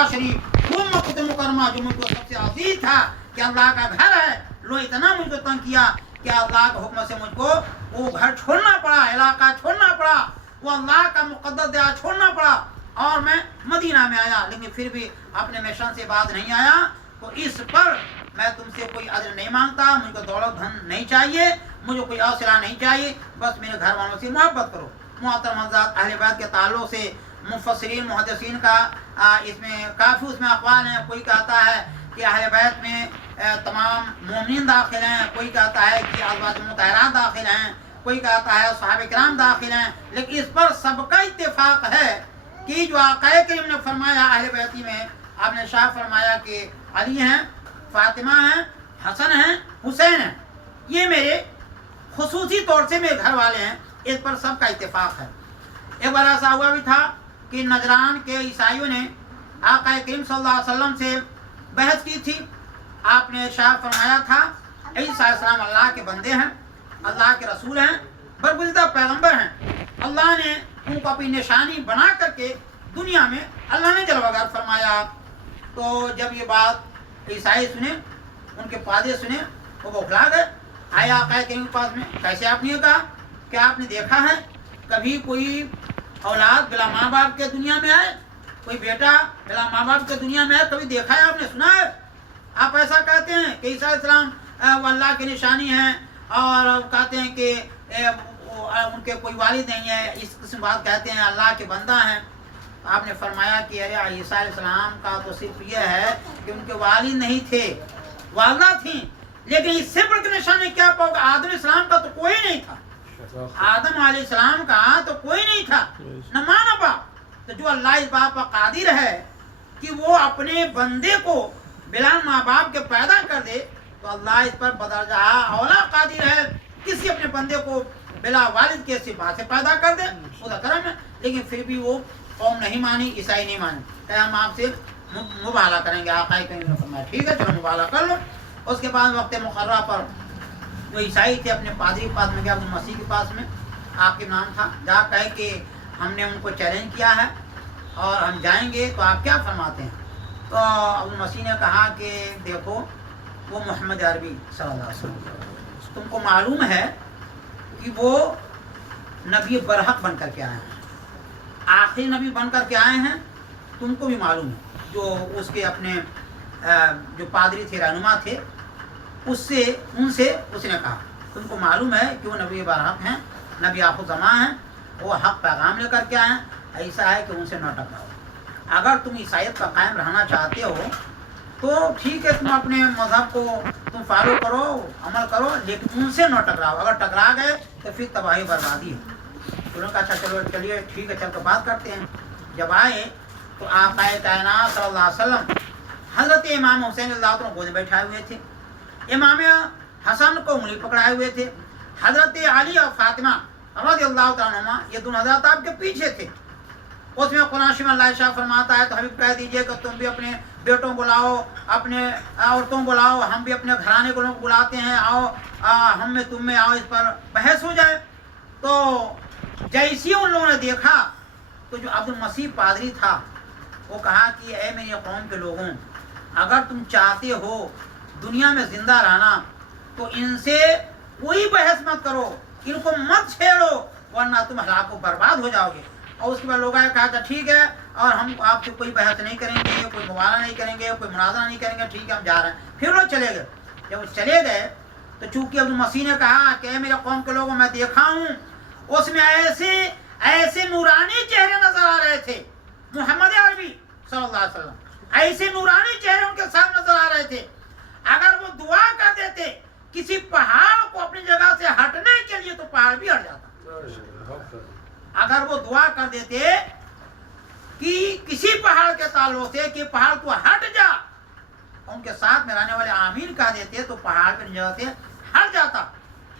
कबा शरीफ, वो मक्का मुकरमा जो मुझको सबसे अजीज था कि अल्लाह का घर है, लो इतना मुझको तंग किया कि अल्लाह के हुक्म से मुझको वो घर छोड़ना पड़ा, इलाका छोड़ना पड़ा, वो अल्लाह का मुक़द्दस जगह छोड़ना पड़ा और मैं मदीना में आया, लेकिन फिर भी अपने मिशन से बात नहीं आया। तो इस पर मैं तुमसे कोई अजर नहीं मांगता, मुझको दौलत धन नहीं चाहिए, मुझे कोई असला नहीं चाहिए, बस मेरे घर वालों से मोहब्बत करो। मोहतरम हज़रात, अहले बैत के ताल्लुक़ से मुफस्सिरीन मुहद्दिसीन का इसमें काफ़ी उसमें अक़वाल हैं। कोई कहता है कि अहले बैत में तमाम मोमिन दाखिल हैं, कोई कहता है कि अज़वाज मुतहरात दाखिल हैं, कोई कहता है सहाबा किराम दाखिल हैं, लेकिन इस पर सबका इत्तेफाक है कि जो आक़ाए करीम ने फरमाया अहले बैती में, आपने शाह फरमाया कि अली हैं, फ़ातिमा हैं, हसन हैं, हुसैन हैं, ये मेरे खुसूसी तौर से मेरे घर वाले हैं। इस पर सबका इत्तेफाक है। एक बार ऐसा हुआ भी था कि नजरान के ईसाइयों ने आक़ा करीम सल्लल्लाहु अलैहि वसल्लम से बहस की थी। आपने शाह फरमाया था ईसा अलैहिस्सलाम अल्लाह के बंदे हैं, अल्लाह के रसूल हैं, बरगुज़िदा पैगंबर हैं। अल्लाह ने उनको अपनी निशानी बना करके दुनिया में अल्लाह ने जलवागर फरमाया। तो जब ये बात ईसाई सुने, उनके पादे सुने, वो बौखला गए। आए आक़ा करीम के पास में, कैसे आपने कहा? क्या आपने देखा है कभी कोई औलाद बिला माँ बाप के दुनिया में आए, कोई बेटा बिला माँ बाप के दुनिया में आए, कभी देखा है, आपने सुना है? आप ऐसा कहते हैं कि ईसा अलैहिस्सलाम वो अल्लाह की निशानी हैं और कहते हैं कि उनके कोई वालिद नहीं है, इस किस्म बात कहते हैं, अल्लाह के बंदा हैं। आपने फरमाया कि अरे ईसा अलैहिस्सलाम का तो सिर्फ ये है कि उनके वालिद नहीं थे, वालदा थी, लेकिन इससे बड़ की निशानी क्या पाओगे? आदम अलैहिस्सलाम का तो कोई नहीं था, आदम अलैहिस्सलाम का तो कोई नहीं था, न माँ न बाप। तो जो अल्लाह इस बात पर कादिर है कि वो अपने बंदे को बिला माँ बाप के पैदा कर दे, तो अल्लाह इस पर बदरजा औला कादिर है किसी अपने बंदे को बिला वालिद के सिफा से पैदा कर दे, उसका करम है। लेकिन फिर भी वो कौम नहीं मानी, ईसाई नहीं माने, क्या हम आपसे मुबाला करेंगे? आक़ा करीम ने फरमाया ठीक है, चलो मुबाला कर लो। उसके बाद वक्त मुकर्रर पर जो ईसाई थे अपने पादरी के पास में गया, अब्दुल मसीह के पास में, आपके नाम था, जा कहे कि हमने उनको चैलेंज किया है और हम जाएंगे, तो आप क्या फरमाते हैं? तो अब्दुल मसीह ने कहा कि देखो वो मोहम्मद अरबी सल्लल्लाहु अलैहि वसल्लम, तुमको मालूम है कि वो नबी बरहक बन कर के आए हैं, आखिरी नबी बन कर के आए हैं, तुमको भी मालूम है। जो उसके अपने जो पादरी थे, रहनुमा थे, उससे उनसे उसने कहा तुमको मालूम है कि वो नबी बरहक हैं, नबी आखिर ज़मां हैं, वो हक पैगाम लेकर के आए हैं। ऐसा है कि उनसे न टकराओ। अगर तुम ईसाईयत का कायम रहना चाहते हो तो ठीक है, तुम अपने मज़हब को तुम फॉलो करो, अमल करो, लेकिन उनसे न टकराओ। अगर टकरा गए तो फिर तबाही बर्बादी है। उन्होंने कहा अच्छा चलो चलिए ठीक है, चल कर बात करते हैं। जब आए तो आक़ा कायनात सल्लल्लाहु अलैहि वसल्लम हज़रत इमाम हुसैन अल्लाह को गोद बैठाए हुए थे, इमाम हसन को उंगली पकड़ाए हुए थे, हज़रत अली और फातिमा रज़ियल्लाहु तआला अन्हुमा ये दोनों हज़रत आपके पीछे थे। उसमें कुरान में अल्लाह शाह फरमाता है तो हबीब कह दीजिए कि तुम भी अपने बेटों बुलाओ, अपने औरतों बुलाओ, हम भी अपने घराने को लोग बुलाते हैं, आओ हम में तुम में आओ, इस पर बहस हो जाए। तो जैसे उन लोगों ने देखा तो जो अब्दुल मसीह पादरी था वो कहा कि ऐ मेरी कौम के लोगों, अगर तुम चाहते हो दुनिया में जिंदा रहना तो इनसे कोई बहस मत करो, इनको मत छेड़ो, वरना तुम हलाक बर्बाद हो जाओगे। और उसके बाद लोग आए, कहा था ठीक है, और हम आपसे कोई बहस नहीं करेंगे, कोई मुबाला नहीं करेंगे, कोई मुनाजरा नहीं करेंगे, ठीक है हम जा रहे हैं। फिर लोग चले गए। जब वो चले गए तो चूंकि अब्दुल मसीह ने कहा कि मेरे कौम के लोगों मैं देखा हूँ, उसमें ऐसे ऐसे नूरानी चेहरे नजर आ रहे थे, मोहम्मद अरबी सल्लल्लाहु अलैहि वसल्लम, ऐसे नूरानी चेहरे उनके सामने नजर आ रहे थे। अगर वो दुआ कर देते किसी पहाड़ को अपनी जगह से हटने के लिए तो पहाड़ भी हट जाता। अगर वो दुआ कर देते कि किसी पहाड़ के ताल्लुक से कि पहाड़ को हट जा, उनके साथ में रहने वाले आमीन कह देते तो पहाड़ की जगह से हट जाता।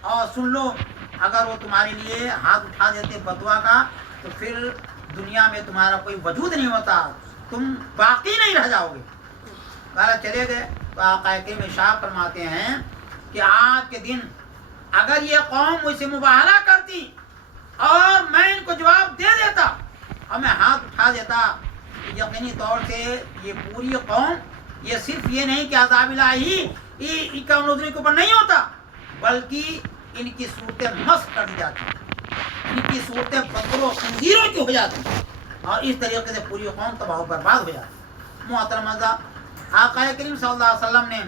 और सुन लो, अगर वो तुम्हारे लिए हाथ उठा देते बदुआ का तो फिर दुनिया में तुम्हारा कोई वजूद नहीं होता, तुम बाकी नहीं रह जाओगे। बारह चले गए तो आक़ा में शाह फरमाते हैं कि आज के दिन अगर ये कौम मुझसे मुबाहला करती और मैं इनको जवाब दे देता और मैं हाथ उठा देता यकीनी तौर से ये पूरी कौम, ये सिर्फ ये नहीं कि अज़ाब इलाही इनका नज़र के ऊपर नहीं होता, बल्कि इनकी सूरतें मस्त कर दी जाती, इनकी सूरतें बदरो खंजीरों की हो जाती और इस तरीके से पूरी कौम तबाह बर्बाद हो जाती। मोहतरम आका करीम सल्लल्लाहु अलैहि वसल्लम ने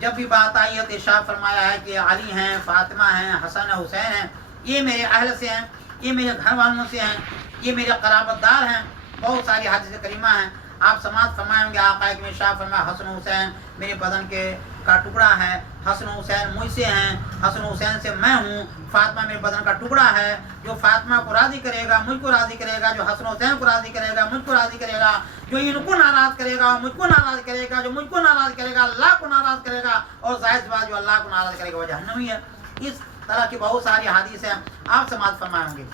जब भी बात आई है तो इरशाद फरमाया है कि अली हैं, फातिमा हैं, हसन है, हुसैन हैं, ये मेरे अहल से हैं, ये मेरे घर वालों से हैं, ये मेरे क़राबतदार हैं। बहुत सारी हदीस करीमा हैं। आप समाज फरमाएंगे आका में इरशाद फरमाया हसन हुसैन मेरे बदन के का टुकड़ा है, हसन हुसैन मुझसे हैं, हसन हुसैन से मैं हूँ, फातिमा मेरे बदन का टुकड़ा है, जो फातिमा को राज़ी करेगा मुझको राज़ी करेगा, जो हसन हुसैन को राज़ी करेगा मुझको राज़ी करेगा, जो इनको नाराज़ करेगा मुझको नाराज़ करेगा, जो मुझको नाराज़ करेगा अल्लाह को नाराज़ करेगा, और जाहिर बात जो अल्लाह को नाराज़ करेगा वो जहन्नमी है। इस तरह की बहुत सारी हदीस हैं, आप समाज फरमाएंगे।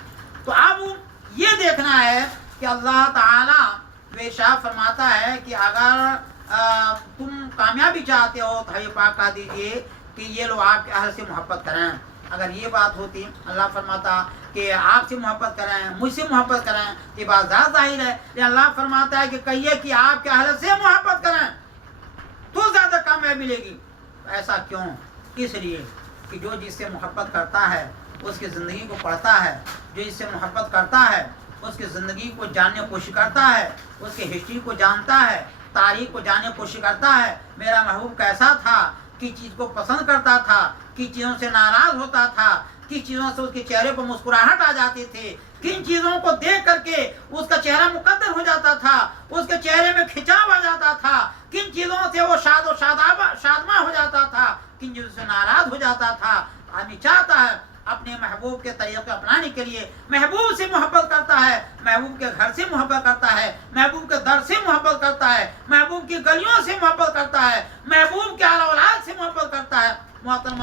तो अब ये देखना है कि अल्लाह ताला बेशक फरमाता है कि अगर तुम कामयाबी चाहते हो तो ये पाक कह दीजिए कि ये लोग आपके अहल से मोहब्बत करें। अगर ये बात होती अल्लाह फरमाता कि आपसे मोहब्बत करें, मुझसे मोहब्बत करें, ये बात ज़्यादा जाहिर है। लेकिन अल्लाह फरमाता है कि कहिए कि आपके अहल से मोहब्बत करें तो ज़्यादा कामयाबी मिलेगी। ऐसा क्यों? इसलिए कि जो जिससे मोहब्बत करता है उसकी ज़िंदगी को पढ़ता है, जो जिससे मोहब्बत करता है उसकी ज़िंदगी को जानने की कोशिश करता है, उसके हिस्ट्री को जानता है, तारीख को जानने की कोशिश करता है। मेरा महबूब कैसा था, किस चीज़ को पसंद करता था, किस चीज़ों से नाराज़ होता था, किस चीज़ों से उसके चेहरे पर मुस्कुराहट आ जाती थी, किन चीज़ों को देख करके उसका चेहरा मुकद्दर हो जाता था, उसके चेहरे में खिंचाव आ जाता था, किन चीज़ों से वो शादमा हो जाता था, किन चीज़ों से नाराज़ हो जाता था। आदमी चाहता है अपने महबूब के तरीक़े अपनाने के लिए महबूब से मोहब्बत करता है, महबूब के घर से मोहब्बत करता है, महबूब के दर से मोहब्बत करता है, महबूब की गलियों से मोहब्बत करता है, महबूब के आला औलाद से मोहब्बत करता है। मोहतरम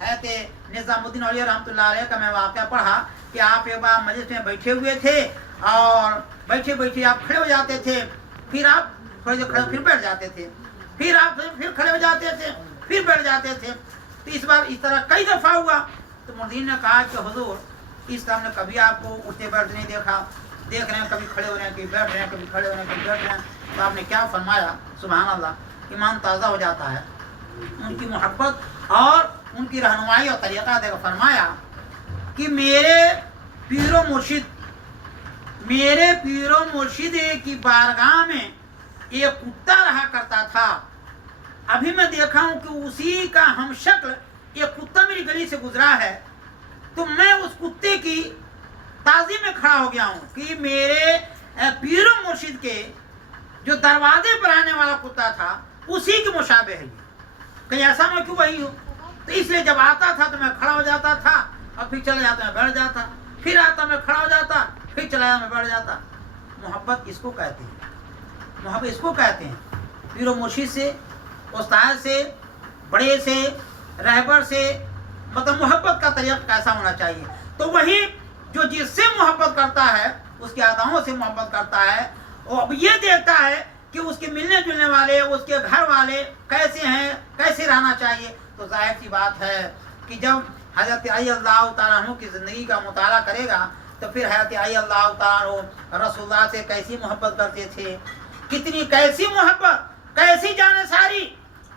है निज़ामुद्दीन औलिया रहमतुल्लाह अलैह का मैं वाक़या पढ़ा कि आप एक बार मजलिस में बैठे हुए थे और बैठे बैठे आप खड़े हो जाते थे, फिर आप थोड़ी देर खड़े फिर बैठ जाते थे, फिर आप फिर खड़े हो जाते थे, फिर बैठ जाते थे। तो इस बार इस तरह कई दफ़ा हुआ। तो मुर्दीन ने कहा कि हुजूर इस काम ने कभी आपको उठते बैठते नहीं देखा, देख रहे हैं कभी खड़े हो रहे हैं कभी बैठ रहे हैं, कभी खड़े हो रहे हैं कभी बैठ रहे हैं। तो आपने क्या फरमाया, सुभान अल्लाह, ईमान ताज़ा हो जाता है। उनकी मोहब्बत और उनकी रहनुमाई और तरीक़ा देखकर फरमाया कि मेरे पीरो मुर्शिद की बारगाह में एक कुत्ता रहा करता था। अभी मैं देखा हूँ कि उसी का हम शक्ल एक कुत्ता मेरी गली से गुजरा है, तो मैं उस कुत्ते की ताज़ी में खड़ा हो गया हूँ कि मेरे पीरो मुर्शिद के जो दरवाजे पर आने वाला कुत्ता था उसी के मुशाबे है। कहीं ऐसा मैं क्यों वही हूँ? तो इसलिए जब आता था तो मैं खड़ा हो जाता था और फिर चला जाता मैं बैठ जाता, फिर आता मैं खड़ा हो जाता, फिर चला जाता मैं बैठ जाता। मोहब्बत इसको कहते हैं, मोहब्बत इसको कहते हैं। पीरो मुर्शिद से, उस्ताद से, बड़े से, रहबर से, मतलब मोहब्बत का तरीक़ा कैसा होना चाहिए। तो वही जो जिससे मोहब्बत करता है उसकी अदाओं से मोहब्बत करता है, और अब ये देखता है कि उसके मिलने जुलने वाले, उसके घर वाले कैसे हैं, कैसे रहना चाहिए। तो जाहिर सी बात है कि जब हज़रत अली अल्लाह तआला अन्हु की ज़िंदगी का मुताला करेगा तो फिर हज़रत अली अल्लाह तआला अन्हु रसूलुल्लाह से कैसी मोहब्बत करते थे, कितनी कैसी मोहब्बत, कैसी जानेसारी,